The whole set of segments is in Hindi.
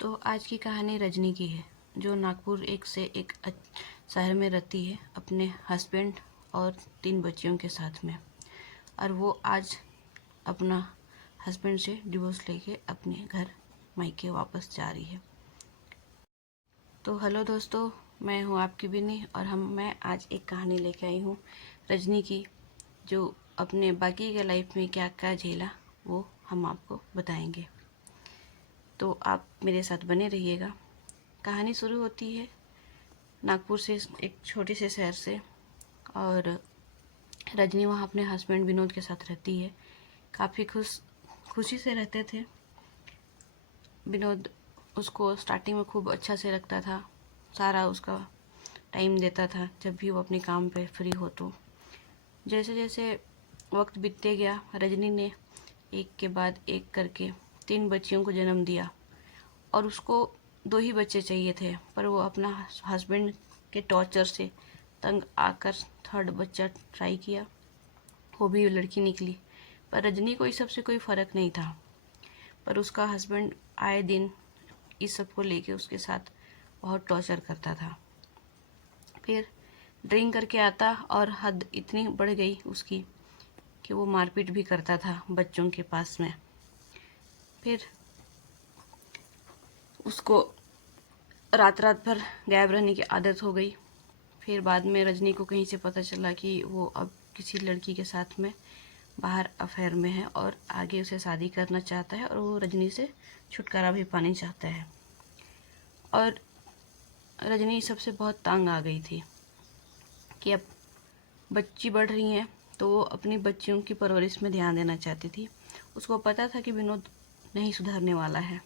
तो आज की कहानी रजनी की है, जो नागपुर एक से एक शहर में रहती है अपने हस्बैंड और 3 बच्चियों के साथ में। और वो आज अपना हस्बैंड से डिवोर्स लेके अपने घर मायके वापस जा रही है। तो हेलो दोस्तों, मैं हूँ आपकी बिनी और मैं आज एक कहानी लेके आई हूँ रजनी की, जो अपने बाकी के लाइफ में क्या क्या झेला वो हम आपको बताएंगे। तो आप मेरे साथ बने रहिएगा। कहानी शुरू होती है नागपुर से, एक छोटे से शहर से। और रजनी वहाँ अपने हस्बैंड विनोद के साथ रहती है। काफ़ी खुशी से रहते थे। विनोद उसको स्टार्टिंग में खूब अच्छा से रखता था, सारा उसका टाइम देता था जब भी वो अपने काम पे फ्री हो। तो जैसे जैसे वक्त बीतते गया, रजनी ने एक के बाद एक करके 3 बच्चियों को जन्म दिया। और उसको 2 ही बच्चे चाहिए थे, पर वो अपना हस्बैंड के टॉर्चर से तंग आकर 3rd बच्चा ट्राई किया। वो भी लड़की निकली। पर रजनी को इस सब से कोई फ़र्क नहीं था, पर उसका हस्बैंड आए दिन इस सब को लेके उसके साथ बहुत टॉर्चर करता था। फिर ड्रिंक करके आता और हद इतनी बढ़ गई उसकी कि वो मारपीट भी करता था बच्चों के पास में। फिर उसको रात रात भर गायब रहने की आदत हो गई। फिर बाद में रजनी को कहीं से पता चला कि वो अब किसी लड़की के साथ में बाहर अफेयर में है और आगे उसे शादी करना चाहता है और वो रजनी से छुटकारा भी पाना चाहता है। और रजनी सबसे बहुत तंग आ गई थी कि अब बच्ची बढ़ रही हैं तो वो अपनी बच्चियों की परवरिश में ध्यान देना चाहती थी। उसको पता था कि विनोद नहीं सुधरने वाला है।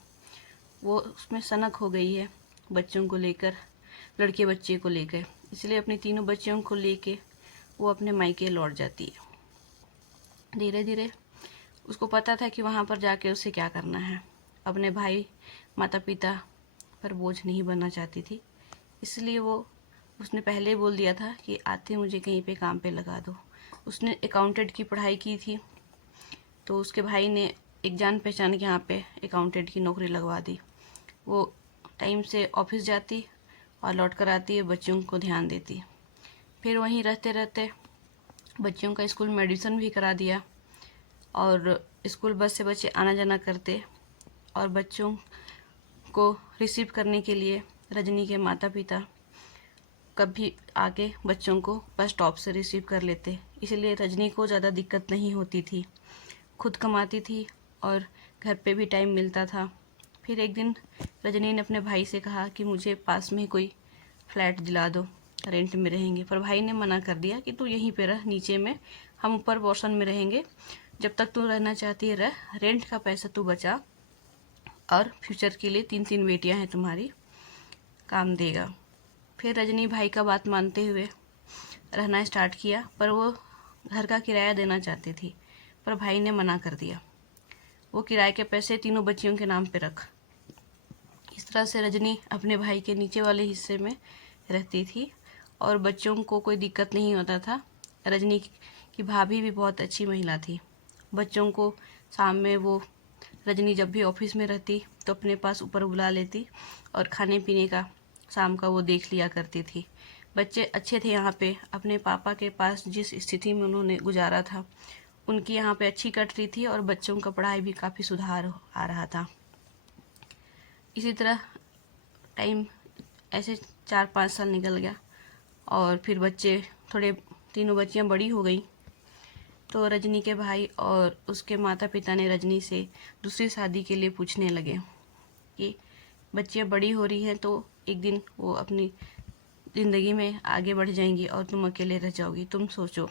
वो उसमें सनक हो गई है बच्चों को लेकर, लड़के बच्चे को लेकर। इसलिए अपनी तीनों बच्चियों को लेके वो अपने मायके लौट जाती है। धीरे धीरे उसको पता था कि वहाँ पर जाके उसे क्या करना है। अपने भाई माता पिता पर बोझ नहीं बनना चाहती थी, इसलिए उसने पहले ही बोल दिया था कि आते मुझे कहीं पे काम पे लगा दो। उसने अकाउंटेंट की पढ़ाई की थी, तो उसके भाई ने एक जान पहचान के यहाँ पे अकाउंटेंट की नौकरी लगवा दी। वो टाइम से ऑफिस जाती और लौट कर आती है, बच्चों को ध्यान देती। फिर वहीं रहते रहते बच्चों का स्कूल में एडमिशन भी करा दिया और स्कूल बस से बच्चे आना जाना करते। और बच्चों को रिसीव करने के लिए रजनी के माता पिता कभी आके बच्चों को बस स्टॉप से रिसीव कर लेते, इसलिए रजनी को ज़्यादा दिक्कत नहीं होती थी। खुद कमाती थी और घर पे भी टाइम मिलता था। फिर एक दिन रजनी ने अपने भाई से कहा कि मुझे पास में कोई फ्लैट दिला दो, रेंट में रहेंगे। पर भाई ने मना कर दिया कि तू यहीं पे रह, नीचे में हम ऊपर पोर्शन में रहेंगे, जब तक तू रहना चाहती है रह, रेंट का पैसा तू बचा और फ्यूचर के लिए 3 बेटियां हैं तुम्हारी, काम देगा। फिर रजनी भाई का बात मानते हुए रहना स्टार्ट किया, पर वो घर का किराया देना चाहती थी, पर भाई ने मना कर दिया। वो किराए के पैसे तीनों बच्चियों के नाम पे रख। इस तरह से रजनी अपने भाई के नीचे वाले हिस्से में रहती थी और बच्चों को कोई दिक्कत नहीं होता था। रजनी की भाभी भी बहुत अच्छी महिला थी। बच्चों को शाम में वो रजनी जब भी ऑफिस में रहती तो अपने पास ऊपर बुला लेती और खाने पीने का शाम का वो देख लिया करती थी। बच्चे अच्छे थे यहाँ पे, अपने पापा के पास जिस स्थिति में उन्होंने गुजारा था उनकी यहाँ पे अच्छी कट रही थी और बच्चों का पढ़ाई भी काफ़ी सुधार आ रहा था। इसी तरह टाइम ऐसे 4-5 साल निकल गया और फिर बच्चे थोड़े, तीनों बच्चियाँ बड़ी हो गई। तो रजनी के भाई और उसके माता पिता ने रजनी से दूसरी शादी के लिए पूछने लगे कि बच्चियाँ बड़ी हो रही हैं तो एक दिन वो अपनी ज़िंदगी में आगे बढ़ जाएंगी और तुम अकेले रह जाओगी, तुम सोचो।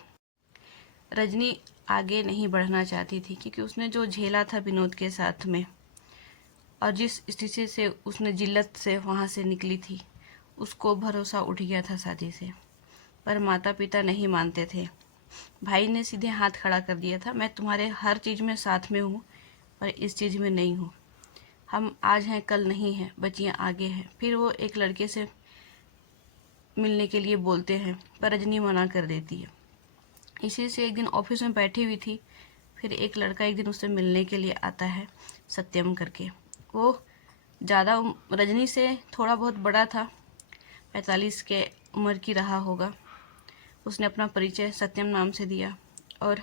रजनी आगे नहीं बढ़ना चाहती थी क्योंकि उसने जो झेला था विनोद के साथ में और जिस स्थिति से उसने जिल्लत से वहाँ से निकली थी, उसको भरोसा उठ गया था शादी से। पर माता पिता नहीं मानते थे। भाई ने सीधे हाथ खड़ा कर दिया था, मैं तुम्हारे हर चीज़ में साथ में हूँ पर इस चीज़ में नहीं हूँ। हम आज हैं कल नहीं हैं, बच्चियाँ आगे हैं। फिर वो एक लड़के से मिलने के लिए बोलते हैं पर रजनी मना कर देती है। इसी से एक दिन ऑफिस में बैठी हुई थी, फिर एक लड़का एक दिन उससे मिलने के लिए आता है, सत्यम करके। वो ज़्यादा रजनी से थोड़ा बहुत बड़ा था, 45 के उम्र की रहा होगा। उसने अपना परिचय सत्यम नाम से दिया और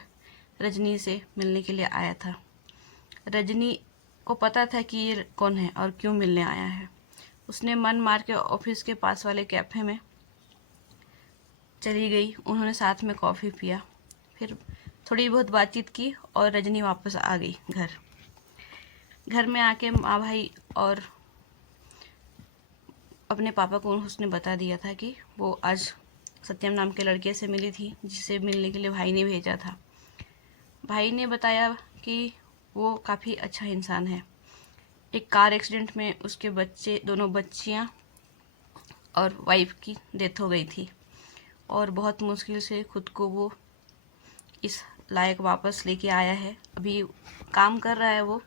रजनी से मिलने के लिए आया था। रजनी को पता था कि ये कौन है और क्यों मिलने आया है। उसने मन मार के ऑफिस के पास वाले कैफ़े में चली गई। उन्होंने साथ में कॉफ़ी पिया, फिर थोड़ी बहुत बातचीत की और रजनी वापस आ गई घर में आके माँ भाई और अपने पापा को उसने बता दिया था कि वो आज सत्यम नाम के लड़के से मिली थी, जिसे मिलने के लिए भाई ने भेजा था। भाई ने बताया कि वो काफ़ी अच्छा इंसान है। एक कार एक्सीडेंट में उसके दोनों बच्चियाँ और वाइफ की डेथ हो गई थी और बहुत मुश्किल से खुद को वो इस लायक वापस लेके आया है। अभी काम कर रहा है वो,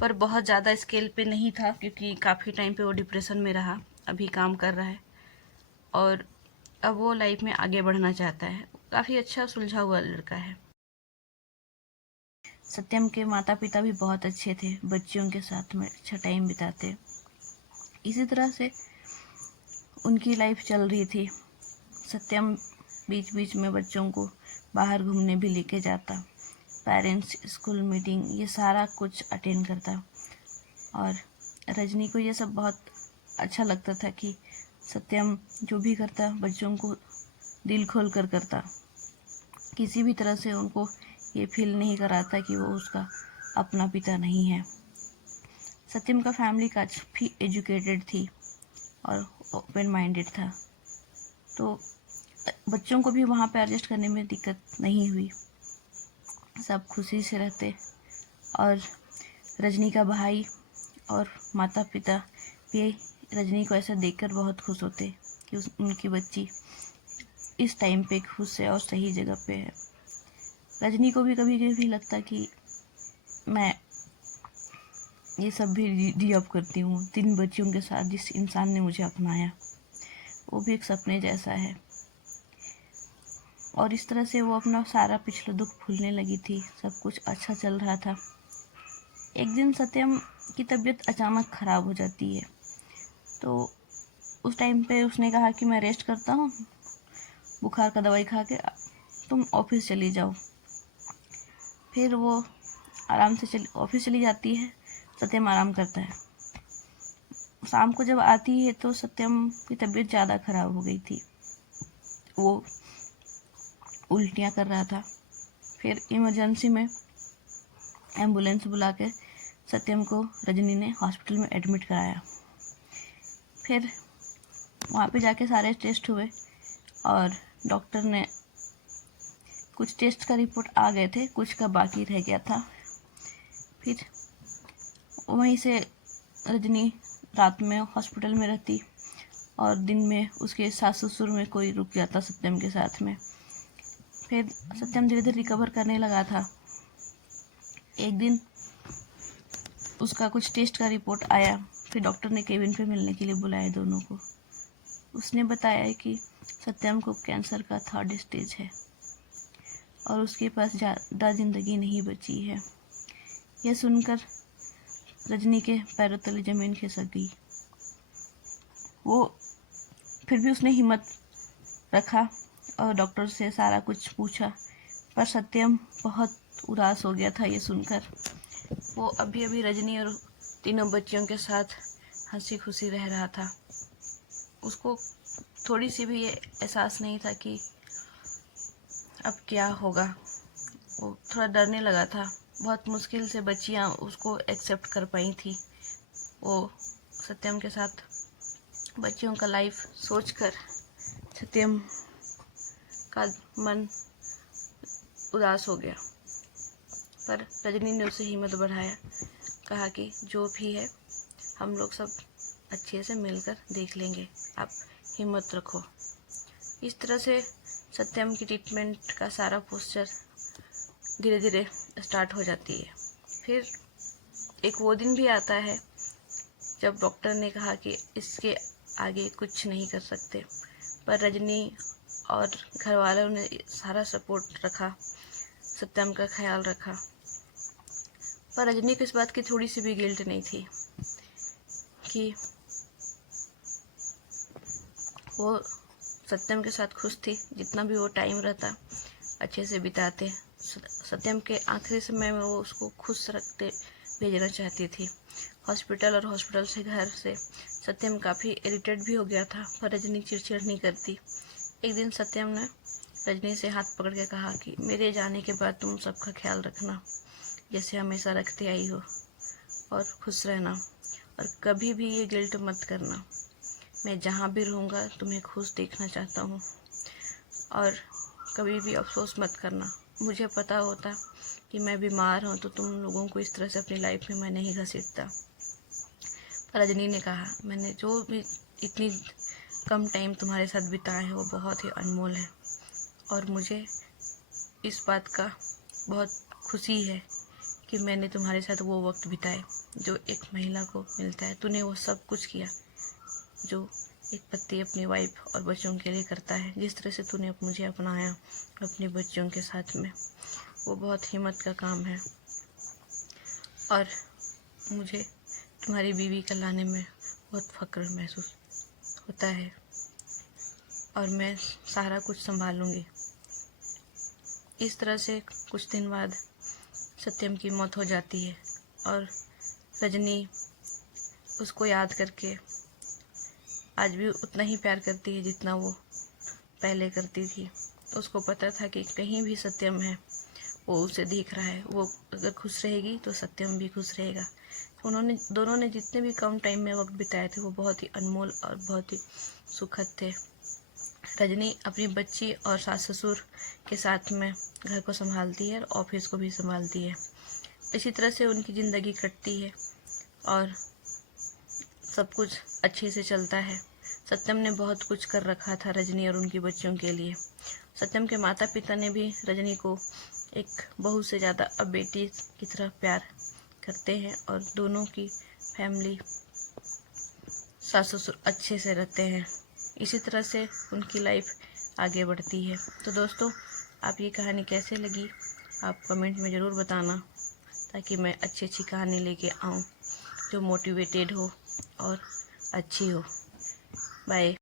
पर बहुत ज़्यादा स्केल पे नहीं था क्योंकि काफ़ी टाइम पे वो डिप्रेशन में रहा। अभी काम कर रहा है और अब वो लाइफ में आगे बढ़ना चाहता है। काफ़ी अच्छा सुलझा हुआ लड़का है। सत्यम के माता पिता भी बहुत अच्छे थे, बच्चियों के साथ में अच्छा टाइम बिताते। इसी तरह से उनकी लाइफ चल रही थी। सत्यम बीच बीच में बच्चों को बाहर घूमने भी लेके जाता, पेरेंट्स स्कूल मीटिंग ये सारा कुछ अटेंड करता। और रजनी को ये सब बहुत अच्छा लगता था कि सत्यम जो भी करता बच्चों को दिल खोल कर करता। किसी भी तरह से उनको ये फील नहीं कराता कि वो उसका अपना पिता नहीं है। सत्यम का फैमिली काफ़ी एजुकेटेड थी और ओपन माइंडेड था, तो बच्चों को भी वहाँ पे एडजस्ट करने में दिक्कत नहीं हुई। सब खुशी से रहते और रजनी का भाई और माता पिता भी रजनी को ऐसा देखकर बहुत खुश होते कि उनकी बच्ची इस टाइम पे खुश है और सही जगह पे है। रजनी को भी कभी कभी लगता कि मैं ये सब भी डिजर्व करती हूँ। 3 बच्चियों के साथ जिस इंसान ने मुझे अपनाया वो भी एक सपने जैसा है। और इस तरह से वो अपना सारा पिछला दुख भूलने लगी थी। सब कुछ अच्छा चल रहा था। एक दिन सत्यम की तबीयत अचानक ख़राब हो जाती है, तो उस टाइम पे उसने कहा कि मैं रेस्ट करता हूँ, बुखार का दवाई खा के तुम ऑफिस चली जाओ। फिर वो आराम से ऑफिस चली जाती है। सत्यम आराम करता है। शाम को जब आती है तो सत्यम की तबीयत ज़्यादा ख़राब हो गई थी। वो उल्टियाँ कर रहा था। फिर इमरजेंसी में एम्बुलेंस बुला के सत्यम को रजनी ने हॉस्पिटल में एडमिट कराया। फिर वहाँ पे जाके सारे टेस्ट हुए और डॉक्टर ने कुछ टेस्ट का रिपोर्ट आ गए थे, कुछ का बाकी रह गया था। फिर वहीं से रजनी रात में हॉस्पिटल में रहती और दिन में उसके सास ससुर में कोई रुक जाता सत्यम के साथ में। फिर सत्यम धीरे धीरे रिकवर करने लगा था। एक दिन उसका कुछ टेस्ट का रिपोर्ट आया। फिर डॉक्टर ने केबिन पे मिलने के लिए बुलाया दोनों को। उसने बताया कि सत्यम को कैंसर का 3rd स्टेज है और उसके पास ज़्यादा ज़िंदगी नहीं बची है। यह सुनकर रजनी के पैरों तले ज़मीन खिसक गई। वो फिर भी उसने हिम्मत रखा और डॉक्टर से सारा कुछ पूछा, पर सत्यम बहुत उदास हो गया था ये सुनकर। वो अभी अभी रजनी और तीनों बच्चियों के साथ हंसी खुशी रह रहा था। उसको थोड़ी सी भी ये एहसास नहीं था कि अब क्या होगा। वो थोड़ा डरने लगा था। बहुत मुश्किल से बच्चियां उसको एक्सेप्ट कर पाई थी। वो सत्यम के साथ बच्चियों का लाइफ सोचकर सत्यम का मन उदास हो गया, पर रजनी ने उसे हिम्मत बढ़ाया। कहा कि जो भी है हम लोग सब अच्छे से मिलकर देख लेंगे, आप हिम्मत रखो। इस तरह से सत्यम की ट्रीटमेंट का सारा पोस्चर धीरे धीरे स्टार्ट हो जाती है। फिर एक वो दिन भी आता है जब डॉक्टर ने कहा कि इसके आगे कुछ नहीं कर सकते, पर रजनी और घर वालों ने सारा सपोर्ट रखा, सत्यम का ख्याल रखा। पर रजनी को इस बात की थोड़ी सी भी गिल्ट नहीं थी। कि वो सत्यम के साथ खुश थी, जितना भी वो टाइम रहता अच्छे से बिताते। सत्यम के आखिरी समय में वो उसको खुश रखते भेजना चाहती थी हॉस्पिटल, और हॉस्पिटल से घर से सत्यम काफ़ी इरिटेट भी हो गया था, पर रजनी चिड़चिड़ नहीं करती। एक दिन सत्यम ने रजनी से हाथ पकड़ के कहा कि मेरे जाने के बाद तुम सबका ख्याल रखना, जैसे हमेशा रखते आई हो, और खुश रहना, और कभी भी ये गिल्ट मत करना। मैं जहाँ भी रहूँगा तुम्हें खुश देखना चाहता हूँ, और कभी भी अफसोस मत करना। मुझे पता होता कि मैं बीमार हूँ तो तुम लोगों को इस तरह से अपनी लाइफ में मैं नहीं घसीटता। पर रजनी ने कहा, मैंने जो भी इतनी कम टाइम तुम्हारे साथ बिताए हैं वो बहुत ही अनमोल है, और मुझे इस बात का बहुत खुशी है कि मैंने तुम्हारे साथ वो वक्त बिताए जो एक महिला को मिलता है। तूने वो सब कुछ किया जो एक पति अपनी वाइफ और बच्चों के लिए करता है। जिस तरह से तूने मुझे अपनाया अपने बच्चों के साथ में, वो बहुत हिम्मत का काम है, और मुझे तुम्हारी बीवी का लाने में बहुत फ़ख्र महसूस होता है, और मैं सारा कुछ संभालूंगी। इस तरह से कुछ दिन बाद सत्यम की मौत हो जाती है, और रजनी उसको याद करके आज भी उतना ही प्यार करती है जितना वो पहले करती थी। उसको पता था कि कहीं भी सत्यम है, वो उसे देख रहा है। वो अगर खुश रहेगी तो सत्यम भी खुश रहेगा। दोनों ने जितने भी कम टाइम में वक्त बिताए थे वो बहुत ही अनमोल और बहुत ही सुखद थे। रजनी अपनी बच्ची और सास ससुर के साथ में घर को संभालती है और ऑफिस को भी संभालती है। इसी तरह से उनकी ज़िंदगी कटती है और सब कुछ अच्छे से चलता है। सत्यम ने बहुत कुछ कर रखा था रजनी और उनकी बच्चियों के लिए। सत्यम के माता पिता ने भी रजनी को एक बहू से ज़्यादा अब बेटी की तरह प्यार करते हैं, और दोनों की फैमिली सास ससुर अच्छे से रहते हैं। इसी तरह से उनकी लाइफ आगे बढ़ती है। तो दोस्तों, आप ये कहानी कैसे लगी आप कमेंट में ज़रूर बताना, ताकि मैं अच्छी अच्छी कहानी लेके आऊँ जो मोटिवेटेड हो और अच्छी हो। बाय।